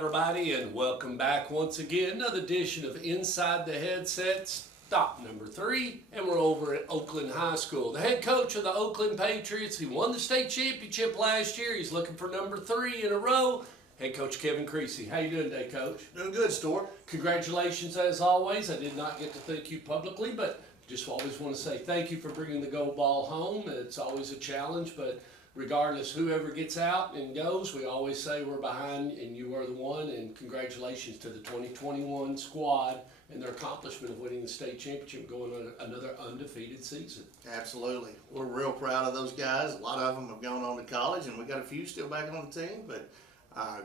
everybody, and welcome back once again. Another edition of Inside the Headset, stop number 3, and we're over at Oakland High School. The head coach of the Oakland Patriots, he won the state championship last year. He's looking for number 3 in a row. Head coach Kevin Creasy. How you doing today, Coach? Doing good, Stuart. Congratulations, as always. I did not get to thank you publicly, but just always want to say thank you for bringing the gold ball home. It's always a challenge, but regardless, whoever gets out and goes, we always say we're behind and you are the one. And congratulations to the 2021 squad and their accomplishment of winning the state championship, going on another undefeated season. Absolutely. We're real proud of those guys. A lot of them have gone on to college, and we got a few still back on the team. But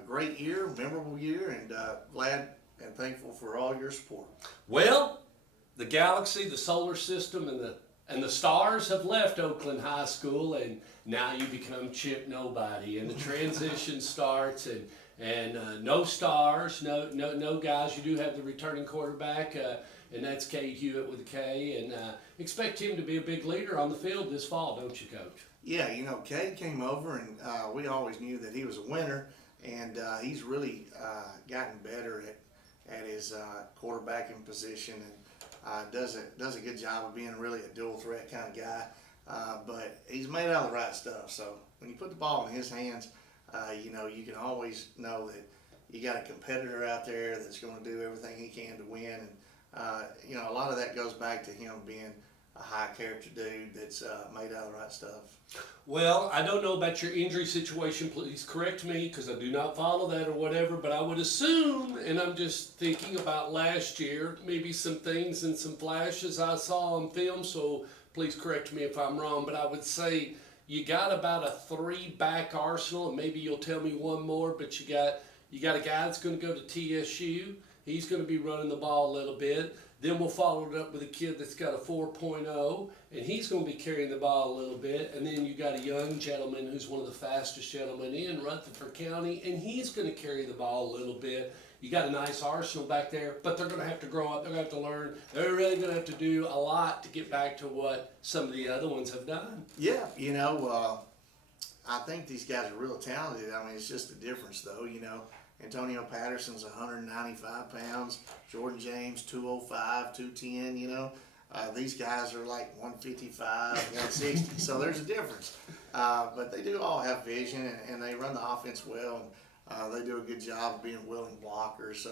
great year, memorable year, and glad and thankful for all your support. Well, the galaxy, the solar system, and the stars have left Oakland High School, and now you become Chip Nobody, and the transition starts, and no stars, no guys. You do have the returning quarterback, and that's Cade Hewitt with a K, and expect him to be a big leader on the field this fall, don't you, Coach? Yeah, you know, Cade came over, and we always knew that he was a winner, and he's really gotten better at his quarterbacking position, and does a good job of being really a dual threat kind of guy. But he's made out of the right stuff. So when you put the ball in his hands, you know, you can always know that you got a competitor out there that's going to do everything he can to win. And you know, a lot of that goes back to him being a high character dude that's made out of the right stuff. Well, I don't know about your injury situation. Please correct me, because I do not follow that or whatever, but I would assume, and I'm just thinking about last year, maybe some things and some flashes I saw on film, so please correct me if I'm wrong, but I would say you got about a 3-back arsenal, and maybe you'll tell me one more, but you got a guy that's going to go to TSU. He's going to be running the ball a little bit. Then we'll follow it up with a kid that's got a 4.0, and he's going to be carrying the ball a little bit. And then you got a young gentleman who's one of the fastest gentlemen in Rutherford County, and he's going to carry the ball a little bit. You got a nice arsenal back there, but they're going to have to grow up. They're going to have to learn. They're really going to have to do a lot to get back to what some of the other ones have done. Yeah, you know, I think these guys are real talented. I mean, it's just a difference, though, you know. Antonio Patterson's 195 pounds. Jordan James, 205, 210, you know. These guys are like 155, 160, so there's a difference. But they do all have vision, and they run the offense well, and they do a good job of being willing blockers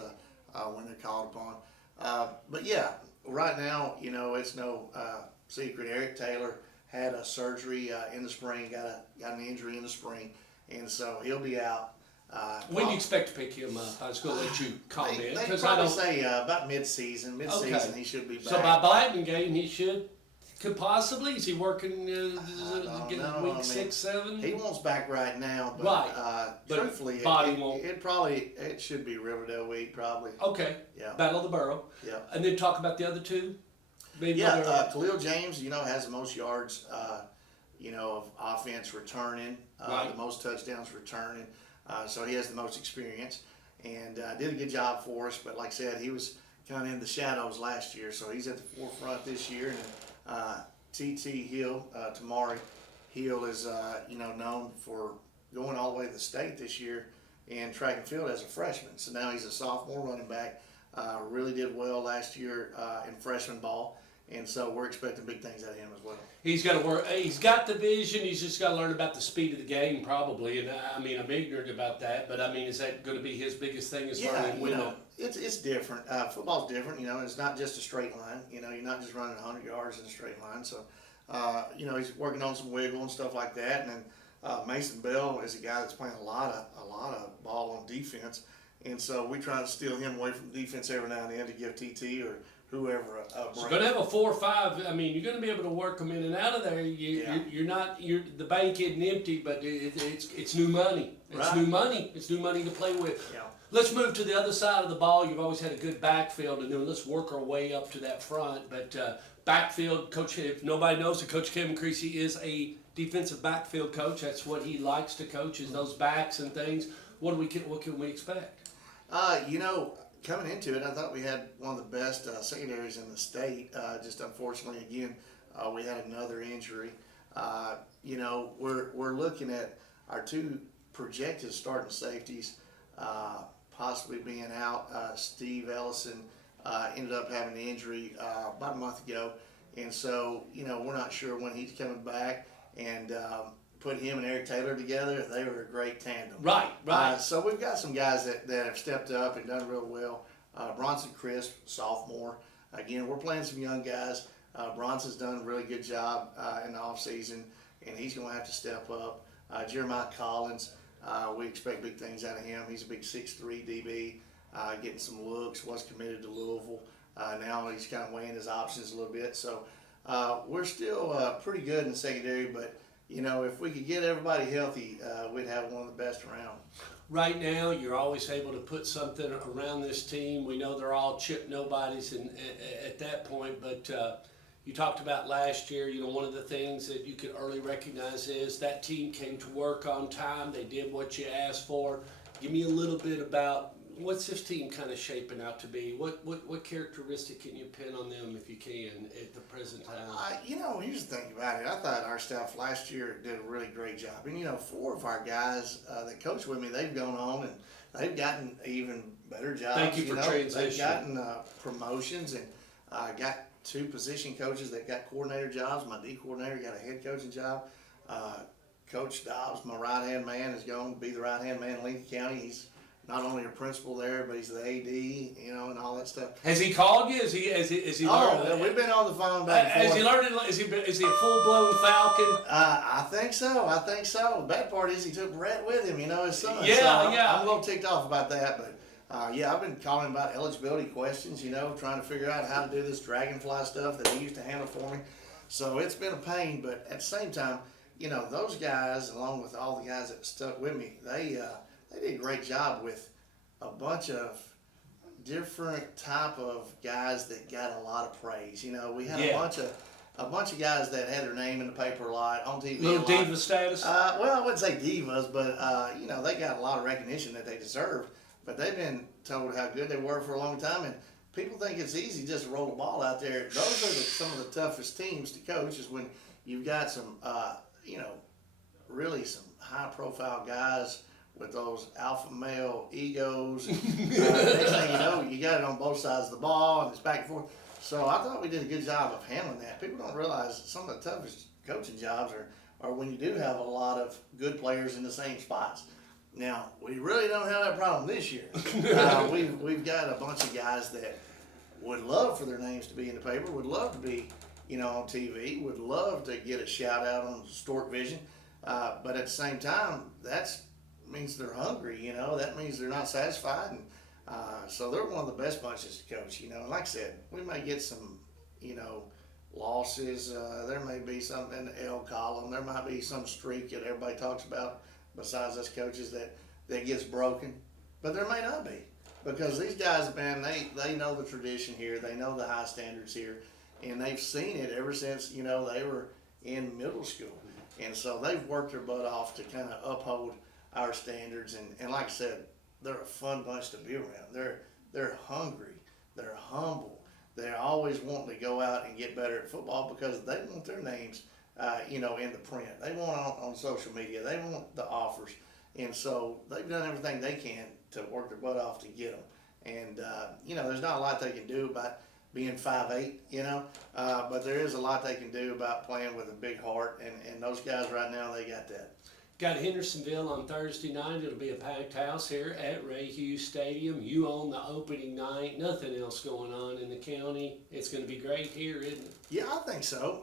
when they're called upon. But yeah, right now, you know, it's no secret. Eric Taylor had a surgery in the spring, got an injury in the spring, and so he'll be out. When do you expect to pick him up? I was going to let you comment. They probably say about mid-season. Mid-season, okay. He should be back. So by Biden game, he could possibly. Is he working week 6, 7? He wants back right now, but right. Truthfully, it should be Riverdale week probably. Okay. Yeah. Battle of the Borough. Yeah. And then talk about the other two. Maybe Khalil James, you know, has the most yards, you know, of offense returning, right. The most touchdowns returning. So he has the most experience, and did a good job for us. But like I said, he was kind of in the shadows last year, so he's at the forefront this year. And T.T. Hill, Tamari Hill, is you know, known for going all the way to the state this year in track and field as a freshman. So now he's a sophomore running back. Really did well last year in freshman ball. And so we're expecting big things out of him as well. He's got to work. He's got the vision. He's just got to learn about the speed of the game, probably. And I mean, I'm ignorant about that, but I mean, is that going to be his biggest thing? Is learning you know, it's different. Football's different. You know, it's not just a straight line. You know, you're not just running 100 yards in a straight line. So, you know, he's working on some wiggle and stuff like that. And then Mason Bell is a guy that's playing a lot of ball on defense. And so we try to steal him away from defense every now and then to give TT or whoever a break. You're going to have a 4 or 5. I mean, you're going to be able to work them in and out of there. The bank isn't empty, but it's new money. It's right. new money. It's new money to play with. Yeah. Let's move to the other side of the ball. You've always had a good backfield, and then let's work our way up to that front. But backfield, Coach, if nobody knows it, Coach Kevin Creasy is a defensive backfield coach. That's what he likes to coach, is those backs and things. What can we expect? You know, coming into it, I thought we had one of the best secondaries in the state. Just unfortunately, again, we had another injury. You know, we're looking at our 2 projected starting safeties. possibly being out. Steve Ellison ended up having an injury about a month ago, and so we're not sure when he's coming back. And put him and Eric Taylor together, they were a great tandem. Right. So we've got some guys that have stepped up and done real well. Bronson Crisp, sophomore. Again, we're playing some young guys. Bronson's done a really good job in the offseason, and he's going to have to step up. Jeremiah Collins, we expect big things out of him. He's a big 6'3" DB, getting some looks, was committed to Louisville. Now he's kind of weighing his options a little bit. So we're still pretty good in the secondary, but if we could get everybody healthy, we'd have one of the best around. Right now, you're always able to put something around this team. We know they're all chip nobodies at that point, but you talked about last year, one of the things that you could early recognize is that team came to work on time. They did what you asked for. Give me a little bit about what's this team kind of shaping out to be? What characteristic can you pin on them if you can at the present time? Here's the thing about it. I thought our staff last year did a really great job. And, 4 of our guys that coach with me, they've gone on and they've gotten even better jobs. Thank you for transition. They've gotten promotions and got 2 position coaches that got coordinator jobs. My D coordinator got a head coaching job. Coach Dobbs, my right-hand man, is going to be the right-hand man in Lincoln County. He's not only a principal there, but he's the AD, and all that stuff. Has he called you? Has he learned? Oh, we've been on the phone back and forth. Has he learned it? Is he a full-blown Falcon? I think so. The bad part is he took Brett with him, his son. Yeah, so yeah. I'm a little ticked off about that, but I've been calling him about eligibility questions, trying to figure out how to do this dragonfly stuff that he used to handle for me. So it's been a pain, but at the same time, those guys, along with all the guys that stuck with me, they did a great job with a bunch of different type of guys that got a lot of praise. We had a bunch of guys that had their name in the paper a lot, on TV. Little diva status? Well, I wouldn't say divas, but they got a lot of recognition that they deserved. But they've been told how good they were for a long time, and people think it's easy just to roll the ball out there. Those are some of the toughest teams to coach, is when you've got some, really some high-profile guys with those alpha male egos. And, next thing you know, you got it on both sides of the ball, and it's back and forth. So I thought we did a good job of handling that. People don't realize that some of the toughest coaching jobs are when you do have a lot of good players in the same spots. Now, we really don't have that problem this year. We've got a bunch of guys that would love for their names to be in the paper, would love to be, on TV, would love to get a shout out on Stork Vision. But at the same time, that means they're hungry, that means they're not satisfied. And so they're one of the best bunches to coach, And like I said, we may get some, losses. There may be something in the L column. There might be some streak that everybody talks about besides us coaches that gets broken. But there may not be. Because these guys, man, they know the tradition here. They know the high standards here. And they've seen it ever since, they were in middle school. And so they've worked their butt off to kind of uphold our standards. And like I said, they're a fun bunch to be around. They're hungry. They're humble. They're always wanting to go out and get better at football because they want their names, in the print. They want on social media. They want the offers. And so they've done everything they can to work their butt off to get them. And, there's not a lot they can do about being 5'8", but there is a lot they can do about playing with a big heart. And those guys right now, they got that. Got Hendersonville on Thursday night. It'll be a packed house here at Ray Hughes Stadium. You own the opening night. Nothing else going on in the county. It's going to be great here, isn't it? Yeah, I think so.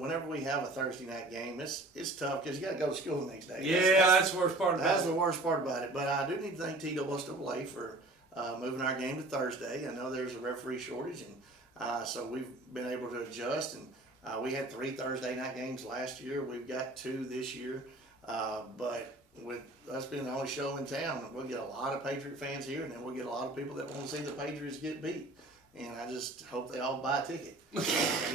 Whenever we have a Thursday night game, it's tough because you got to go to school the next day. That's the worst part about it. That's the worst part about it. But I do need to thank TWSAA for moving our game to Thursday. I know there's a referee shortage, and so we've been able to adjust. And we had 3 Thursday night games last year. We've got 2 this year. But with us being the only show in town, we'll get a lot of Patriot fans here, and then we'll get a lot of people that want to see the Patriots get beat. And I just hope they all buy a ticket. I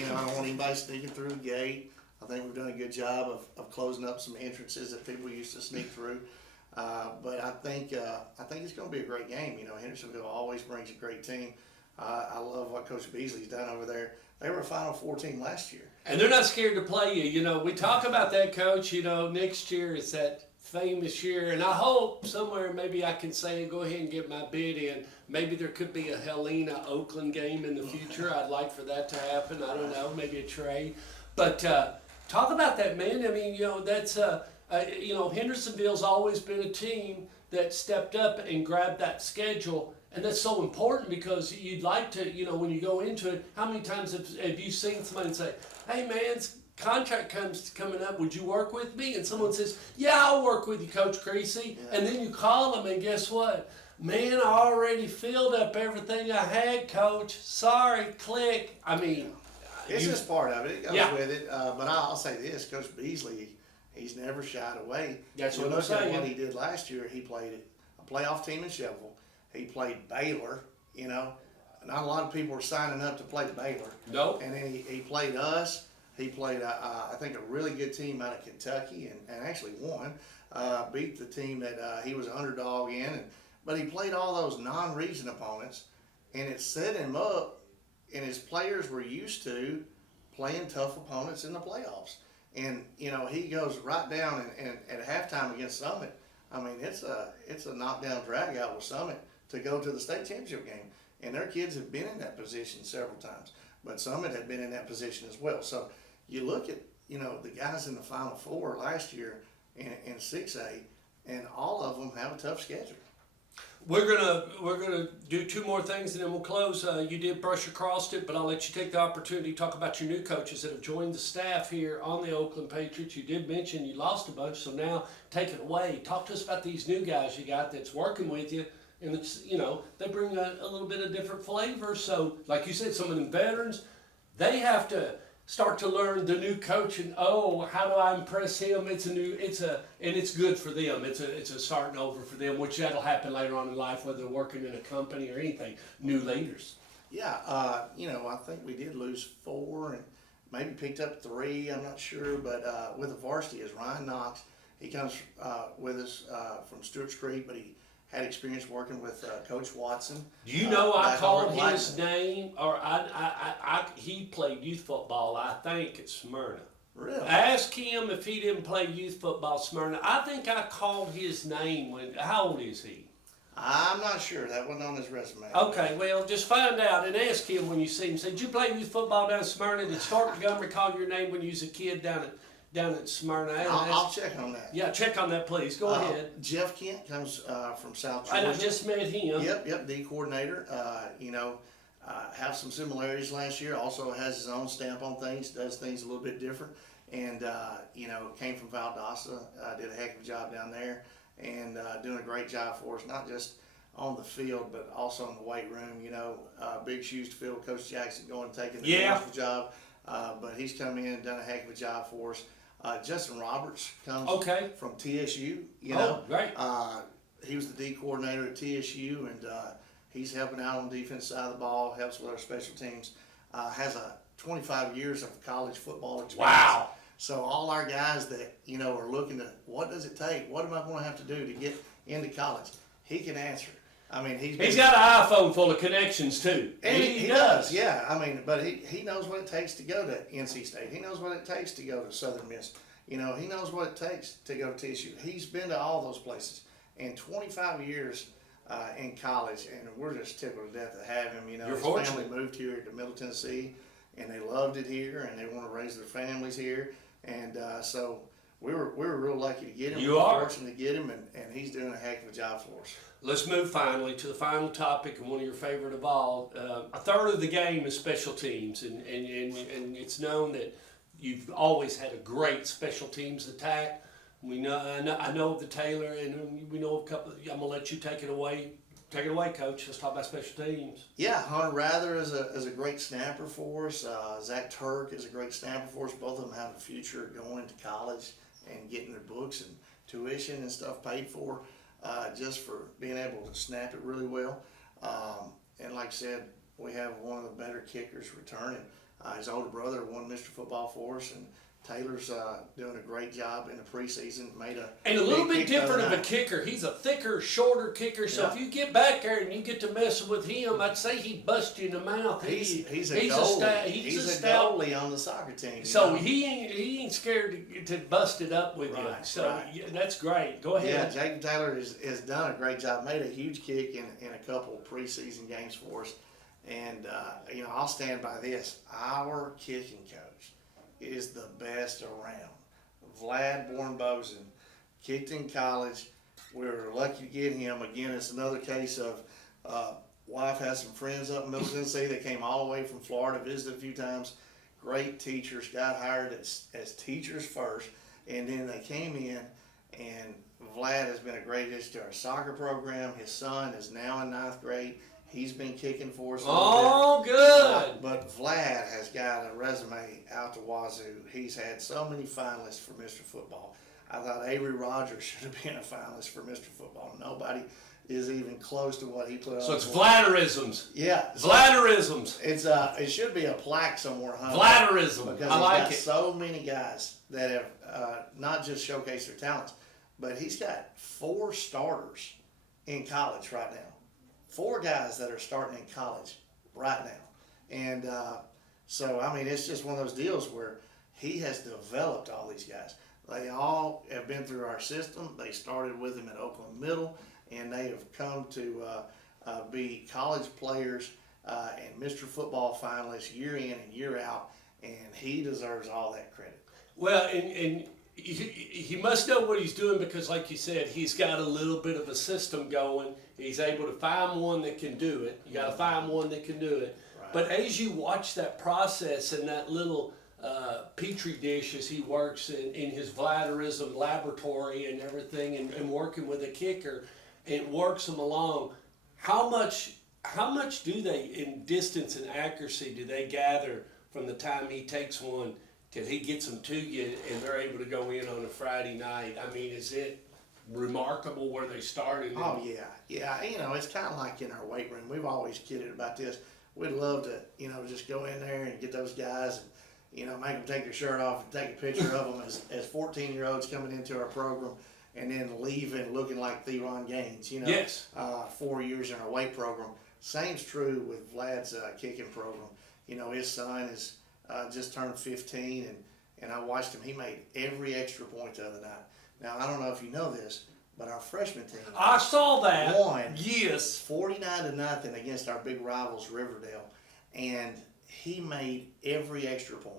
don't want anybody sneaking through the gate. I think we've done a good job of closing up some entrances that people used to sneak through. But I think it's going to be a great game. Hendersonville always brings a great team. I love what Coach Beasley's done over there. They were a Final Four team last year. And they're not scared to play you. We talk about that, Coach. Next year it's that famous year, and I hope somewhere maybe I can say, go ahead and get my bid in. Maybe there could be a Helena Oakland game in the future. I'd like for that to happen. I don't know, maybe a trade. But talk about that, man. I mean, that's Hendersonville's always been a team that stepped up and grabbed that schedule. And that's so important because you'd like to, when you go into it, how many times have you seen somebody say, hey, man, contract coming up, would you work with me? And someone says, yeah, I'll work with you, Coach Creasy. Yeah. And then you call them, and guess what? Man, I already filled up everything I had, Coach. Sorry, click. I mean, it's just part of it. It goes with it. But I'll say this, Coach Beasley, he's never shied away. That's what I'm saying. Look at what he did last year. He played a playoff team in Sheffield. He played Baylor, Not a lot of people were signing up to play Baylor. Nope. And then he played us. He played, I think, a really good team out of Kentucky and actually won. Beat the team that he was an underdog in. But he played all those non-region opponents, and it set him up, and his players were used to playing tough opponents in the playoffs. And, he goes right down and at halftime against Summit. I mean, it's a knockdown drag out with Summit to go to the state championship game. And their kids have been in that position several times. But Summit had been in that position as well. So you look at, the guys in the Final Four last year in 6A, and all of them have a tough schedule. We're gonna do two more things and then we'll close. You did brush across it, but I'll let you take the opportunity to talk about your new coaches that have joined the staff here on the Oakland Patriots. You did mention you lost a bunch, so now take it away. Talk to us about these new guys you got that's working with you, and it's they bring a little bit of different flavor. So, like you said, some of them veterans, they have to start to learn the new coach and how do I impress him? And it's good for them. It's a starting over for them, which that'll happen later on in life, whether they're working in a company or anything. New leaders. Yeah, I think we did lose 4 and maybe picked up 3. I'm not sure, but with the varsity is Ryan Knox. He comes with us from Stewart's Creek, but he had experience working with Coach Watson. Do you know I called his name, or he played youth football, I think, at Smyrna. Really? Ask him if he didn't play youth football at Smyrna. I think I called his name how old is he? I'm not sure. That wasn't on his resume. Okay, well, just find out and ask him when you see him. Say, did you play youth football down at Smyrna? Did Stark Montgomery call your name when you was a kid down at Smyrna? I'll check on that. Yeah, check on that, please. Go ahead. Jeff Kent comes from South Georgia. I just met him. Yep, D coordinator. Have some similarities last year. Also has his own stamp on things. Does things a little bit different. And came from Valdosta. Did a heck of a job down there, and doing a great job for us. Not just on the field, but also in the weight room. Big shoes to fill. Coach Jackson going and taking the wonderful job. But he's come in and done a heck of a job for us. Justin Roberts comes from TSU. Great. He was the D coordinator at TSU, and he's helping out on the defense side of the ball, helps with our special teams. Has 25 years of college football experience. Wow. So all our guys that, are looking to, what does it take? What am I going to have to do to get into college? He can answer. I mean, he's got an iPhone full of connections too. And he does, yeah. I mean, but he knows what it takes to go to NC State. He knows what it takes to go to Southern Miss. He knows what it takes to go to TSU. He's been to all those places. And 25 years in college, and we're just tickled to death to have him. His family moved here to Middle Tennessee, and they loved it here, and they want to raise their families here. And so we were real lucky to get him. You are fortunate to get him, and he's doing a heck of a job for us. Let's move finally to the final topic and one of your favorite of all. A third of the game is special teams, and it's known that you've always had a great special teams attack. I know of the Taylor, and we know a couple. I'm gonna let you take it away. Take it away, Coach. Let's talk about special teams. Yeah, Hunter Rather is a great snapper for us. Zach Turk is a great snapper for us. Both of them have a future going into college and getting their books and tuition and stuff paid for, just for being able to snap it really well. And like I said, we have one of the better kickers returning. His older brother won Mr. Football for us, and Taylor's doing a great job in the preseason. And a little big bit kick the other different of a night. kicker. He's a thicker, shorter kicker. So Yeah. if you get back there and you get to messing with him, I'd say he busts you in the mouth. He's a goalie. He's a a stout. goalie on the soccer team. you So know? he ain't scared to bust it up with you. Right, So right. yeah, that's great. Go Yeah, ahead. Jacob Taylor has done a great job. Made a huge kick in a couple of preseason games for us. And, I'll stand by this. Our kicking coach is the best around. Vlad Bornbosen kicked in college. We were lucky to get him. Again, it's another case of wife has some friends up in Middle Tennessee. They came all the way from Florida, visited a few times. Great teachers, got hired as teachers first. And then they came in, and Vlad has been a great addition to our soccer program. His son is now in 9th grade. He's been kicking for us a little bit. Oh, good. But Vlad has got a resume out the wazoo. He's had so many finalists for Mr. Football. I thought Avery Rogers should have been a finalist for Mr. Football. Nobody is even close to what he put on. So it's Vladerisms. Yeah. Vladerisms. It should be a plaque somewhere hung. Vladerism. Because I he's like got it. so many guys that have not just showcased their talents, but he's got 4 starters in college right now. 4 guys that are starting in college right now. And so, I mean, it's just one of those deals where he has developed all these guys. They all have been through our system. They started with him at Oakland Middle, and they have come to be college players and Mr. Football finalists year in and year out, and he deserves all that credit. Well, and he must know what he's doing because, like you said, he's got a little bit of a system going. He's able to find one that can do it. You got to find one that can do it. Right. But as you watch that process and that little petri dish as he works in his Vladerism laboratory and everything, and working with a kicker, and works them along, how much do they, in distance and accuracy, do they gather from the time he takes one till he gets them to you and they're able to go in on a Friday night? I mean, is it remarkable where they started? Oh, yeah. It's kind of like in our weight room. We've always kidded about this. We'd love to, just go in there and get those guys and, make them take their shirt off and take a picture of them as 14-year-olds coming into our program and then leaving looking like Theron Gaines, Yes. 4 years in our weight program. Same's true with Vlad's kicking program. His son is just turned 15, and I watched him. He made every extra point the other night. Now, I don't know if you know this, but our freshman team I saw that. won Yes. 49-0 against our big rivals, Riverdale, and he made every extra point.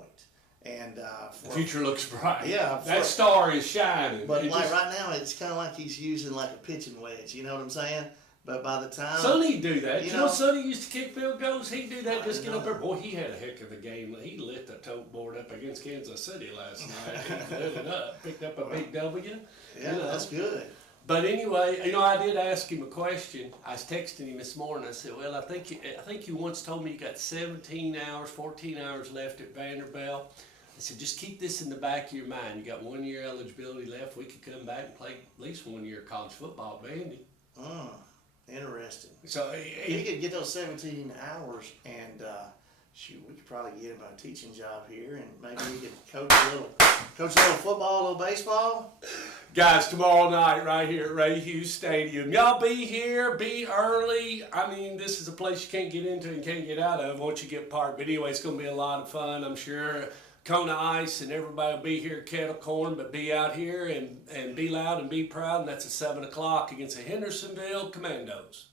And The future looks bright. Yeah, That star is shining. but It like just- right now, it's kind of like he's using like a pitching wedge. You know what I'm saying? But by the time Sonny do that. You You know, know- Sonny used to kick field goals. He'd do that. I Just get know. up there. Boy, he had a heck of a game. He lit the tote board up against Kansas City last night. He lit it up. Picked up a big W. yeah, that's good. But anyway, I did ask him a question. I was texting him this morning. I said, "Well, I think you once told me you got 17 hours, 14 hours left at Vanderbilt." I said, "Just keep this in the back of your mind. You got 1 year eligibility left. We could come back and play at least 1 year of college football at Vandy." Interesting. So He could get those 17 hours, and shoot, we could probably get him a teaching job here, and maybe he could coach a little football, a little baseball. guys, tomorrow night right here at Ray Hughes Stadium. Y'all be here, be early. I mean, this is a place you can't get into and can't get out of once you get parked. But anyway, it's going to be a lot of fun, I'm sure. Kona Ice and everybody will be here at Kettle Corn, but be out here and be loud and be proud. And that's at 7 o'clock against the Hendersonville Commandos.